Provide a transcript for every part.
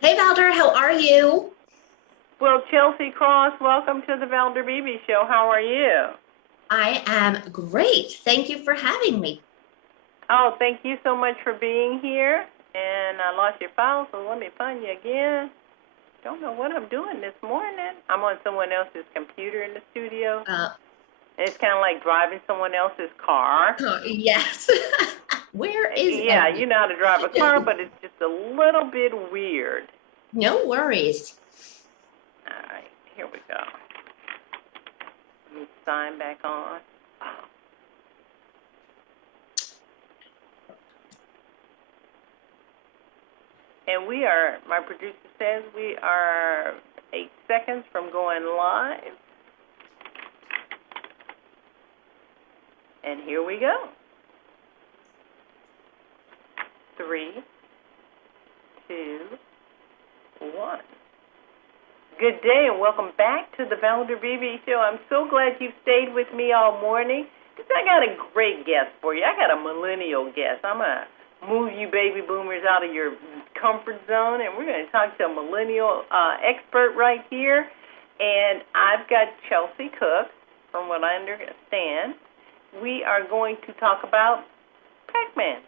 Hey Valder, how are you? Well, Chelsea Krost, welcome to the Valder Beebe Show. How are you? I am great. Thank you for having me. Oh, thank you so much for being here. And I lost your file, so let me find you again. Don't know what I'm doing this morning. I'm on someone else's computer in the studio. Uh, It's kind of like driving someone else's car. yes. Where is Yeah, you every? know how to drive a car, but it's just a little bit weird. No worries. All right, here we go. Let me sign back on. And my producer says we are 8 seconds from going live. And here we go. 3, 2, 1. Good day and welcome back to the Valder Beebe Show. I'm so glad you've stayed with me all morning because I got a great guest for you. I got a millennial guest. I'm going to move you baby boomers out of your comfort zone, and we're going to talk to a millennial expert right here. And I've got Chelsea Cook, from what I understand. We are going to talk about PAC-MAN.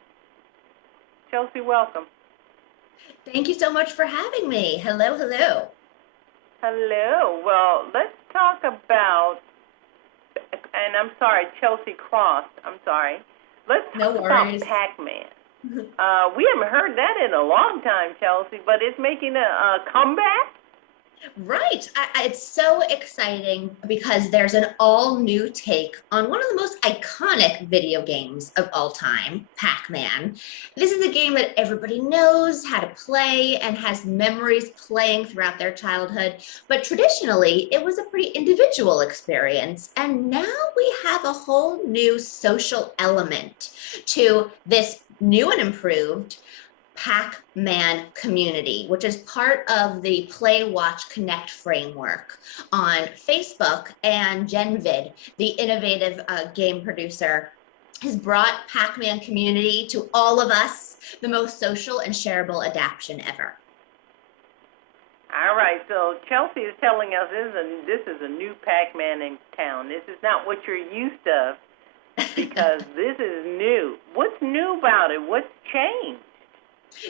Chelsea, welcome. Thank you so much for having me. Hello, hello. Hello. Well, let's talk about, and I'm sorry, Chelsea Krost. I'm sorry. Let's No talk about worries. PAC-MAN. We haven't heard that in a long time, Chelsea, but it's making a comeback. Right. It's so exciting because there's an all new take on one of the most iconic video games of all time, Pac-Man. This is a game that everybody knows how to play and has memories playing throughout their childhood. But traditionally, it was a pretty individual experience. And now we have a whole new social element to this new and improved PAC-MAN community, which is part of the Play, Watch, Connect framework on Facebook. And GenVid, the innovative game producer, has brought PAC-MAN community to all of us, the most social and shareable adaptation ever. All right, so Chelsea is telling us this is a new Pac-Man in town. This is not what you're used to because this is new. What's new about it? What's changed?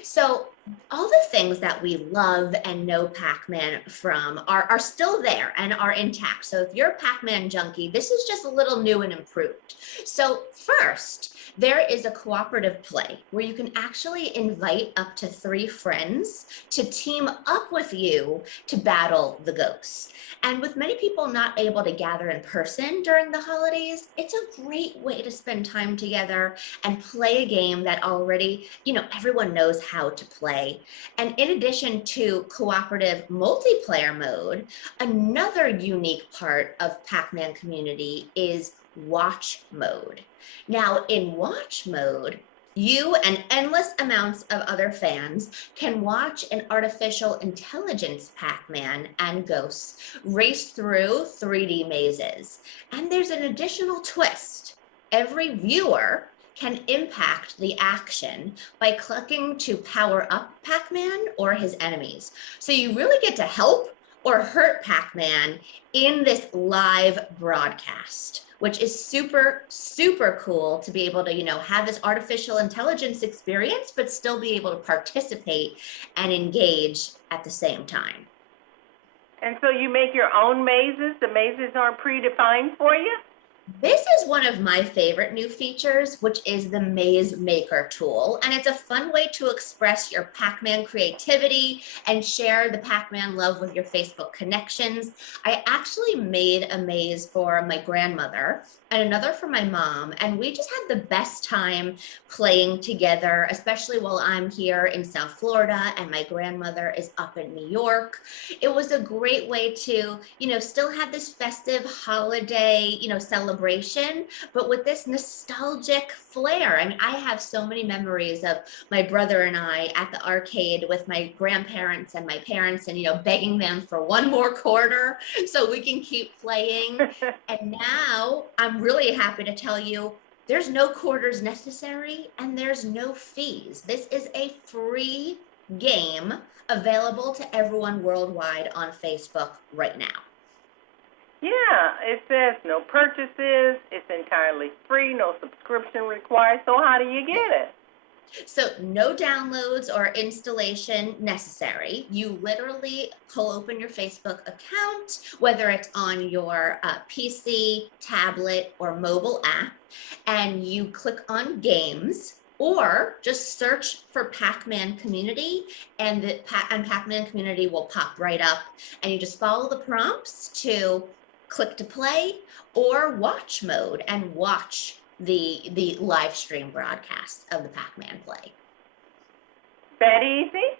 So all the things that we love and know Pac-Man from are still there and are intact. So if you're a Pac-Man junkie, this is just a little new and improved. So first, there is a cooperative play where you can actually invite up to 3 friends to team up with you to battle the ghosts. And with many people not able to gather in person during the holidays, it's a great way to spend time together and play a game that already, everyone knows how to play. And in addition to cooperative multiplayer mode, another unique part of Pac-Man community is watch mode. Now, in watch mode, you and endless amounts of other fans can watch an artificial intelligence Pac-Man and ghosts race through 3D mazes. And there's an additional twist. Every viewer can impact the action by clicking to power up Pac-Man or his enemies. So you really get to help or hurt Pac-Man in this live broadcast, which is super, super cool to be able to, have this artificial intelligence experience, but still be able to participate and engage at the same time. And so you make your own mazes? The mazes aren't predefined for you? This is one of my favorite new features, which is the Maze Maker tool. And it's a fun way to express your Pac-Man creativity and share the Pac-Man love with your Facebook connections. I actually made a maze for my grandmother and another for my mom. And we just had the best time playing together, especially while I'm here in South Florida and my grandmother is up in New York. It was a great way to, still have this festive holiday, celebration, but with this nostalgic flair. I mean, I have so many memories of my brother and I at the arcade with my grandparents and my parents and, begging them for one more quarter so we can keep playing. And now I'm really happy to tell you there's no quarters necessary and there's no fees. This is a free game available to everyone worldwide on Facebook right now. Yeah, it says no purchases, it's entirely free, no subscription required. So how do you get it? So no downloads or installation necessary. You literally pull open your Facebook account, whether it's on your PC, tablet, or mobile app, and you click on games, or just search for Pac-Man community, and the Pac-Man community will pop right up, and you just follow the prompts to click to play or watch mode and watch the live stream broadcast of the Pac-Man play. That easy?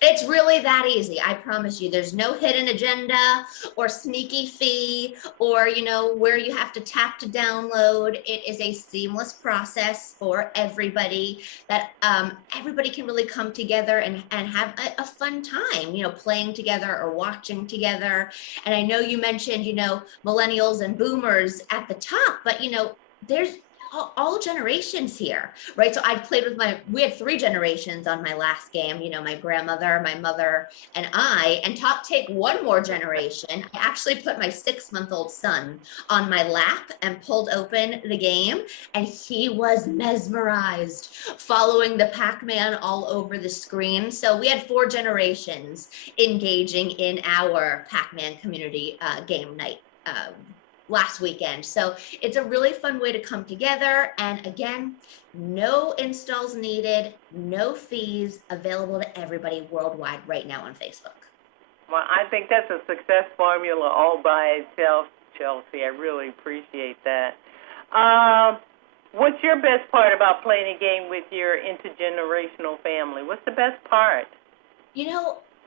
It's really that easy. I promise you, there's no hidden agenda or sneaky fee or, where you have to tap to download. It is a seamless process for everybody that everybody can really come together and have a fun time, playing together or watching together. And I know you mentioned, millennials and boomers at the top, but, there's all generations here, right? So I've played with we had 3 generations on my last game, my grandmother, my mother, and I, and take one more generation. I actually put my 6-month-old son on my lap and pulled open the game, and he was mesmerized following the Pac-Man all over the screen. So we had 4 generations engaging in our Pac-Man community game night last weekend. So it's a really fun way to come together. And again, no installs needed, no fees, available to everybody worldwide right now on Facebook. Well, I think that's a success formula all by itself, Chelsea. I really appreciate that. What's your best part about playing a game with your intergenerational family? What's the best part?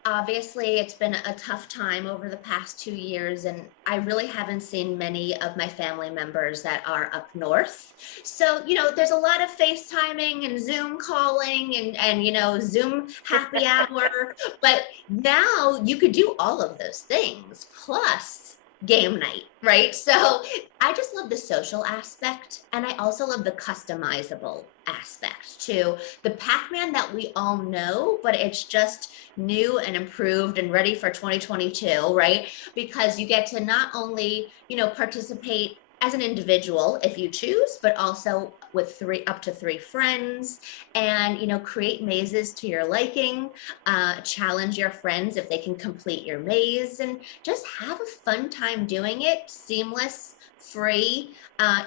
Obviously, it's been a tough time over the past 2 years, and I really haven't seen many of my family members that are up north. So, there's a lot of FaceTiming and Zoom calling and Zoom happy hour. But now you could do all of those things plus game night, right? So I just love the social aspect, and I also love the customizable aspect to the Pac-Man that we all know, but it's just new and improved and ready for 2022, right? Because you get to not only, participate as an individual if you choose, but also with up to 3 friends, and create mazes to your liking, challenge your friends if they can complete your maze, and just have a fun time doing it. Seamless, free,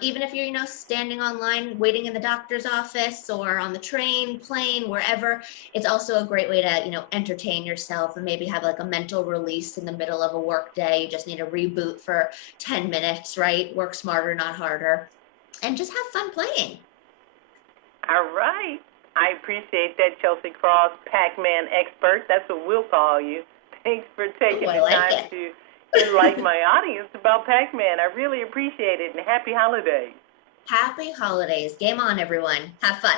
even if you're standing online waiting in the doctor's office or on the train, plane, wherever. It's also a great way to entertain yourself and maybe have like a mental release in the middle of a work day. You just need a reboot for 10 minutes, right? Work smarter, not harder, and just have fun playing. All right. I appreciate that, Chelsea Krost, Pac-Man expert. That's what we'll call you. Thanks for taking the time to enlighten my audience about Pac-Man. I really appreciate it, and happy holidays. Happy holidays. Game on, everyone. Have fun.